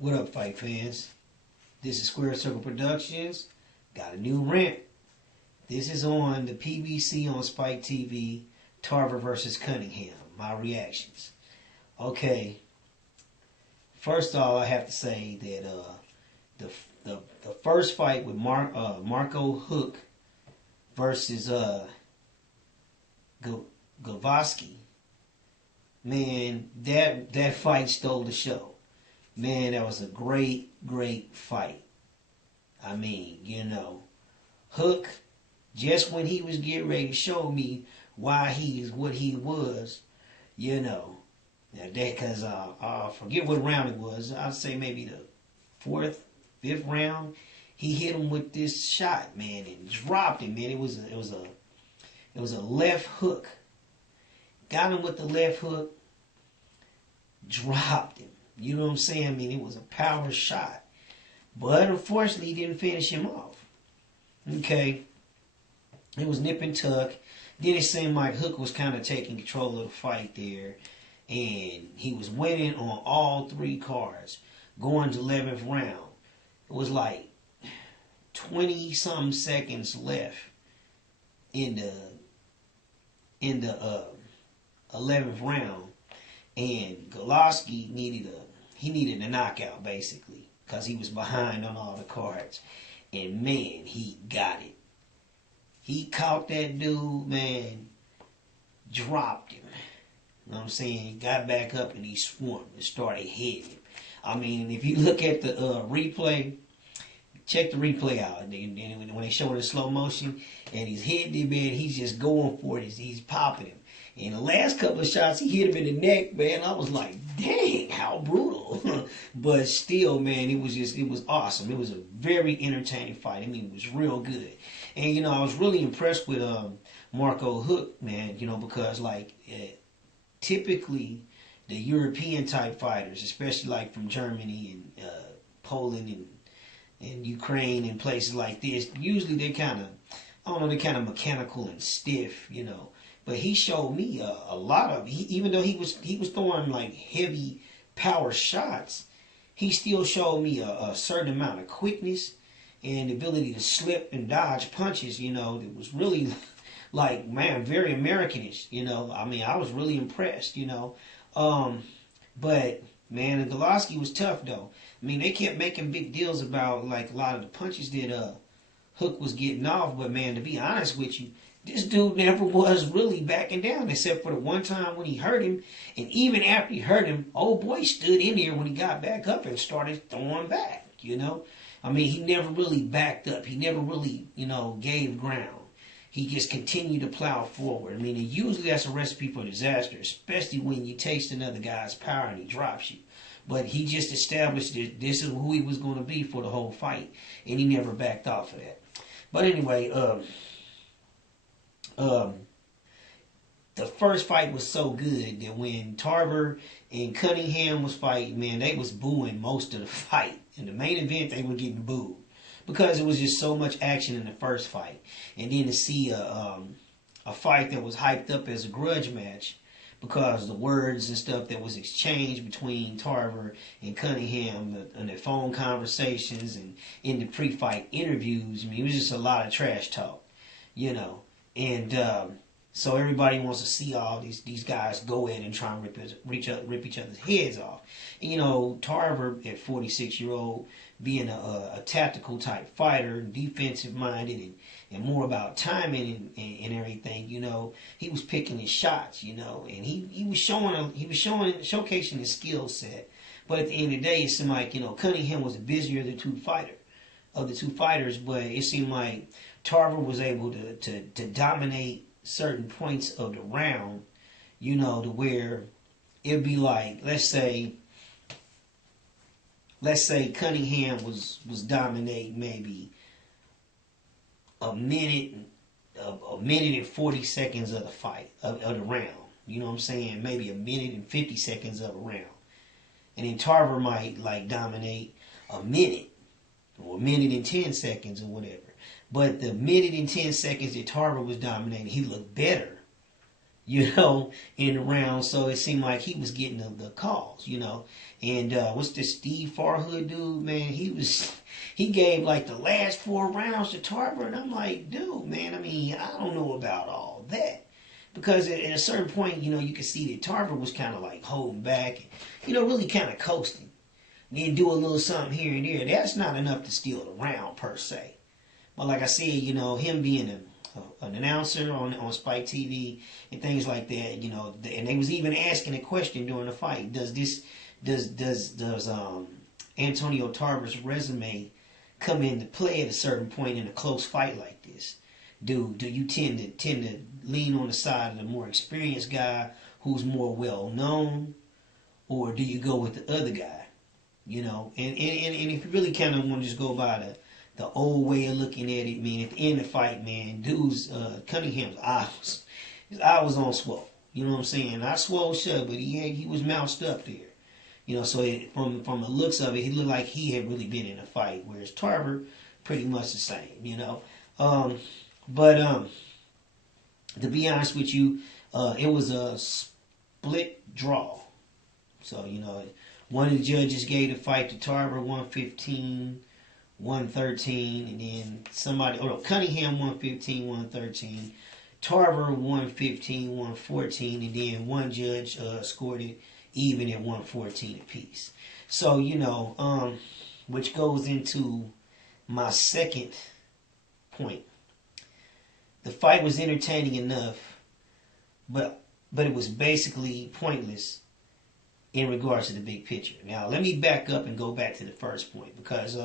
What up, fight fans? This is Squared Circle Productions. Got a new rant. This is on the PBC on Spike TV, Tarver versus Cunningham. My reactions. Okay. First off, I have to say that the first fight with Marco Hook versus Gavoski, man, that fight stole the show. Man, that was a great fight. I mean, Hook, just when he was getting ready to show me why he is what he was, now that, because I forget what round it was. I'd say maybe the fourth, fifth round. He hit him with this shot, man, and dropped him, man. It was a left hook. Got him with the left hook, dropped him. You know what I'm saying? I mean, it was a power shot. But unfortunately, he didn't finish him off. Okay. It was nip and tuck. Then it seemed like Hook was kind of taking control of the fight there. And he was winning on all three cards. Going to 11th round. It was like 20-something seconds left in the 11th round. And Gavoski needed a knockout, basically, because he was behind on all the cards. And, man, he got it. He caught that dude, man, dropped him. You know what I'm saying? Got back up and he swung and started hitting him. I mean, if you look at the replay, check the replay out. And when they show it in slow motion and he's hitting him, man, he's just going for it. He's popping him. And the last couple of shots, he hit him in the neck, man. I was like, dang, how brutal. But still, man, it was awesome. It was a very entertaining fight. I mean, it was real good. And, I was really impressed with Marco Hook, man, because, typically the European type fighters, especially like from Germany and Poland and Ukraine and places like this, usually they're kind of mechanical and stiff, But he showed me a lot of, even though he was throwing like heavy power shots, he still showed me a certain amount of quickness and the ability to slip and dodge punches, It was really like, man, very Americanish, I mean, I was really impressed, But, man, Gavoski was tough, though. I mean, they kept making big deals about, like, a lot of the punches that Hook was getting off. But, man, to be honest with you, this dude never was really backing down, except for the one time when he hurt him. And even after he hurt him, old boy stood in there when he got back up and started throwing back, I mean, he never really backed up. He never really, gave ground. He just continued to plow forward. I mean, and usually that's a recipe for disaster, especially when you taste another guy's power and he drops you. But he just established that this is who he was going to be for the whole fight, and he never backed off of that. But anyway, the first fight was so good that when Tarver and Cunningham was fighting, man, they was booing most of the fight. In the main event, they were getting booed because it was just so much action in the first fight. And then to see a fight that was hyped up as a grudge match because the words and stuff that was exchanged between Tarver and Cunningham and their phone conversations and in the pre-fight interviews, I mean, it was just a lot of trash talk, And so everybody wants to see all these guys go in and try and rip each other's heads off. And, Tarver, at 46-year-old, being a tactical type fighter, defensive minded, and more about timing and everything, he was picking his shots, and he was showcasing his skill set. But at the end of the day, it seemed like, Cunningham was the busier of the two fighters, but it seemed like Tarver was able to dominate certain points of the round, to where it'd be like, let's say Cunningham was dominating maybe a minute and 40 seconds of the fight, of the round. You know what I'm saying? Maybe a minute and 50 seconds of a round. And then Tarver might dominate a minute or a minute and 10 seconds or whatever. But the minute and 10 seconds that Tarver was dominating, he looked better. you know, in the round. So it seemed like he was getting the calls, you know. And what's this Steve Farhood dude, man? He gave like the last 4 rounds to Tarver, and I'm like, dude, man, I mean, I don't know about all that. Because at a certain point, you know, you could see that Tarver was kind of like holding back, you know, really kind of coasting. And then do a little something here and there. That's not enough to steal the round per se. But like I said, you know, him being an announcer on Spike TV and things like that, you know, and they was even asking a question during the fight: does Antonio Tarver's resume come into play at a certain point in a close fight like this? Do you tend to lean on the side of the more experienced guy who's more well known, or do you go with the other guy? You know, and if you really kind of want to just go by the old way of looking at it, man, at the end of the fight, man, dude's Cunningham's his eye was on swole. You know what I'm saying? Not swole shut, but he was moused up there. You know, so from the looks of it, he looked like he had really been in a fight, whereas Tarver, pretty much the same. You know, but to be honest with you, it was a split draw. So you know, one of the judges gave the fight to Tarver 115. 113, and then Cunningham 115, 113, Tarver 115, 114, and then one judge scored it even at 114 apiece. So, you know, which goes into my second point. The fight was entertaining enough, but it was basically pointless in regards to the big picture. Now, let me back up and go back to the first point, because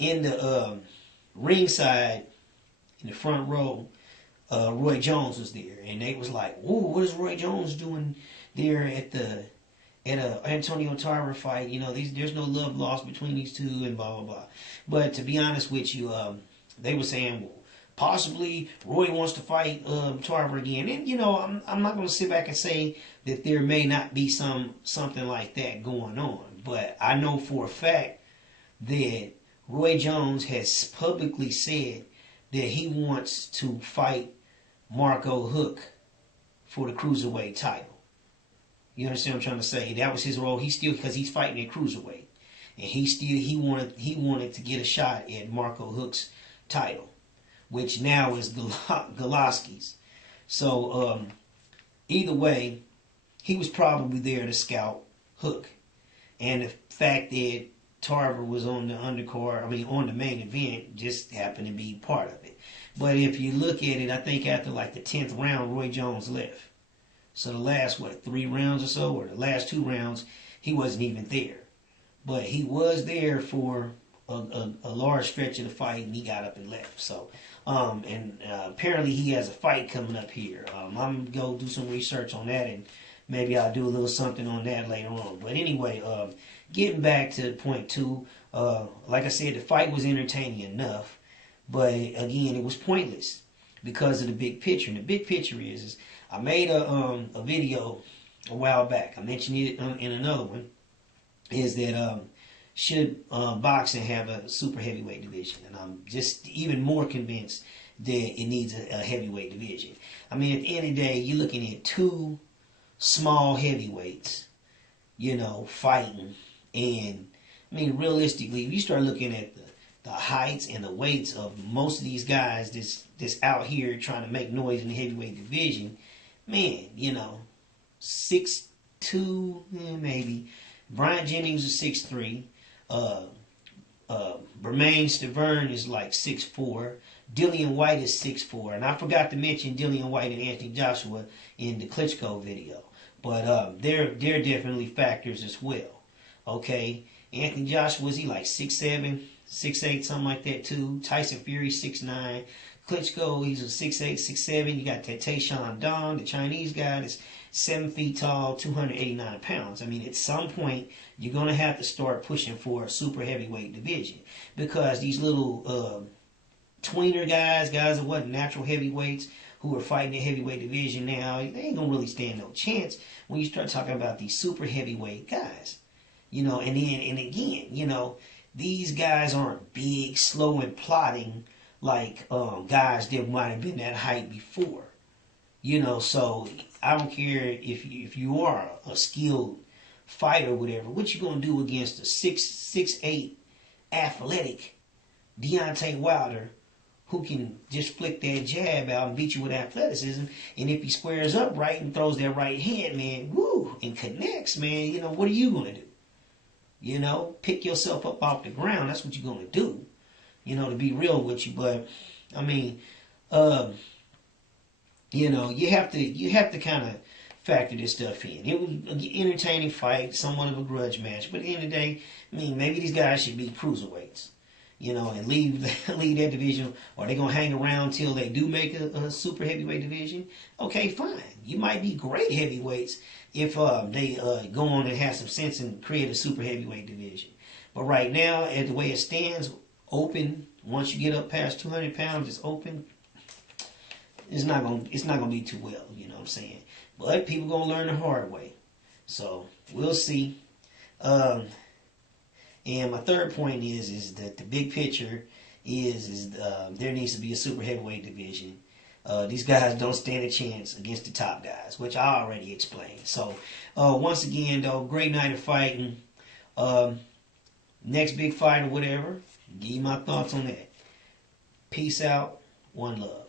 in the ringside, in the front row, Roy Jones was there, and they was like, "Ooh, what is Roy Jones doing there at a Antonio Tarver fight? You know, there's no love lost between these two, and blah blah blah." But to be honest with you, they were saying, well, possibly Roy wants to fight Tarver again, and you know, I'm not going to sit back and say that there may not be something like that going on, but I know for a fact that Roy Jones has publicly said that he wants to fight Marco Hook for the cruiserweight title. You understand what I'm trying to say? That was his role. Because he's fighting at cruiserweight, and he wanted to get a shot at Marco Hook's title, which now is Goloski's. So either way, he was probably there to scout Hook, and the fact that Tarver was on the undercard, on the main event, just happened to be part of it. But if you look at it, I think after like the 10th round, Roy Jones left. So the last, 3 rounds or so, or the last 2 rounds, he wasn't even there. But he was there for a large stretch of the fight, and he got up and left. So, apparently he has a fight coming up here. I'm going to go do some research on that, and maybe I'll do a little something on that later on. But anyway, getting back to point 2, like I said, the fight was entertaining enough, but again, it was pointless because of the big picture. And the big picture is I made a video a while back. I mentioned it in another one. Is that should boxing have a super heavyweight division? And I'm just even more convinced that it needs a heavyweight division. I mean, at the end of the day, you're looking at 2 small heavyweights, you know, fighting. And I mean, realistically, if you start looking at the heights and the weights of most of these guys that's out here trying to make noise in the heavyweight division, man, you know, 6'2", maybe. Brian Jennings is 6'3". Bermain Stavern is like 6'4". Dillian White is 6'4". And I forgot to mention Dillian White and Anthony Joshua in the Klitschko video. But they're definitely factors as well. Okay? Anthony Joshua, is he like 6'7", 6'8", something like that too? Tyson Fury, 6'9". Klitschko, he's a 6'8", 6'7". You got that Tayshaun Dong, the Chinese guy that's 7 feet tall, 289 pounds. I mean, at some point, you're going to have to start pushing for a super heavyweight division. Because these little tweener guys that wasn't natural heavyweights, who are fighting the heavyweight division now, they ain't going to really stand no chance when you start talking about these super heavyweight guys. You know, and again, you know, these guys aren't big, slow, and plodding like guys that might have been that height before. You know, so I don't care if you are a skilled fighter or whatever. What you gonna do against a 6'8" athletic Deontay Wilder who can just flick that jab out and beat you with athleticism? And if he squares up right and throws that right hand, man, woo, and connects, man, you know, what are you gonna do? You know, pick yourself up off the ground. That's what you're gonna do. You know, to be real with you. But I mean, you know, you have to kind of factor this stuff in. It was an entertaining fight, somewhat of a grudge match, but at the end of the day, I mean, maybe these guys should be cruiserweights, you know, and leave leave that division, or they gonna hang around till they do make a super heavyweight division. Okay, fine. You might be great heavyweights if they go on and have some sense and create a super heavyweight division. But right now, as the way it stands, open. Once you get up past 200 pounds, it's open. It's not gonna be too well, you know what I'm saying? But people gonna learn the hard way. So we'll see. And my third point is that the big picture is there needs to be a super heavyweight division. These guys don't stand a chance against the top guys, which I already explained. So once again, though, great night of fighting. Next big fight or whatever, give you my thoughts on that. Peace out. One love.